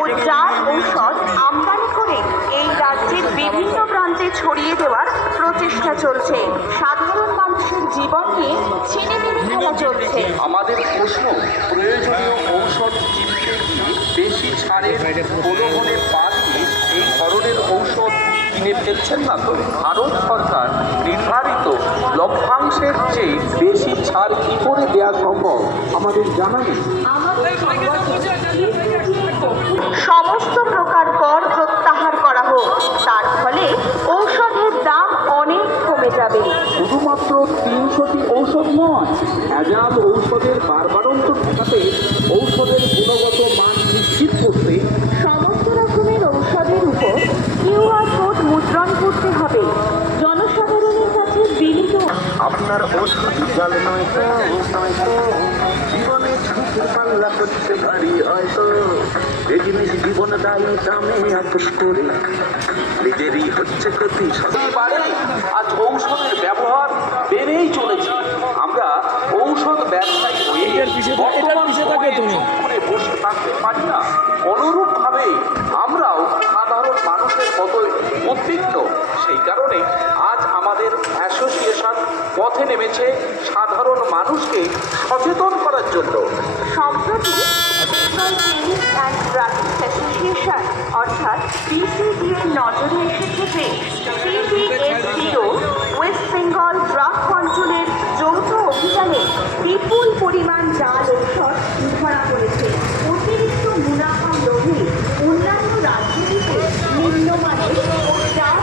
ও জাত ঔষধ আমদানি করে এই রাজ্যের বিভিন্ন প্রান্তে ছড়িয়ে দেওয়ার প্রচেষ্টা চলছে। সাধারণ মানুষের জীবনকে ছিনিমিনি খেলা চলছে। আমাদের প্রশ্ন, প্রয়োজনীয় ঔষধ কিনতে গিয়ে বেশি ছাড়ের প্রলোভনে পা দিয়ে এই ধরনের ঔষধ কিনে ফেলছেন না তো? ভারত সরকার নির্ধারিত লভ্যাংশের চেয়ে বেশি ছাড় কি করে দেওয়া সম্ভব আমাদের জানা নেই। সমস্ত প্রকার কর প্রত্যাহার করা হোক, তার ফলে ঔষধের দাম অনেক কমে যাবে। শুধুমাত্র 300টি ঔষধ নয়, ভেজাল ঔষধের বারবারন্ত ঠেকাতে, ঔষধের গুণগত মান নিশ্চিত করতে সমস্ত রকমের ঔষধের উপর কিউআর কোড মুদ্রণ করতে হবে। জনসাধারণের কাছে বিনীত আপনার ওষুধ জল নয় তো, জীবনে ঝুঁকির পাল্লা করতে ভারী হয়তো, এই জিনিস জীবনদায়ী দামে আপোষ করে নিজেরই হচ্ছে ক্ষতি। বাড়ে আজ ঔষধের ব্যবহার বেড়েই চলেছে। আমরা ঔষধ ব্যবসায়ী হয়ে বর্তমান সময়ে চুপ করে বসে থাকতে পারি না। অনুরূপভাবে আমরাও সাধারণ মানুষের মতোই উদ্বিগ্ন। সেই কারণে আজ আমাদের অ্যাসোসিয়েশন পথে নেমেছে সাধারণ মানুষকে সচেতন করার জন্য। সম্প্রতি Bengal clinic and practice association অর্থাৎ BCD এর নজরে এসেছে যে CBSDO ওয়েস্ট বেঙ্গল ড্রাগ কন্ট্রোলের যৌথ অভিযানে বিপুল পরিমাণ জাল ঔষধ ধরা পড়েছে। অতিরিক্ত মুনাফা লোভে অন্যান্য রাজ্যগুলিতে নিম্নমানের ও জাল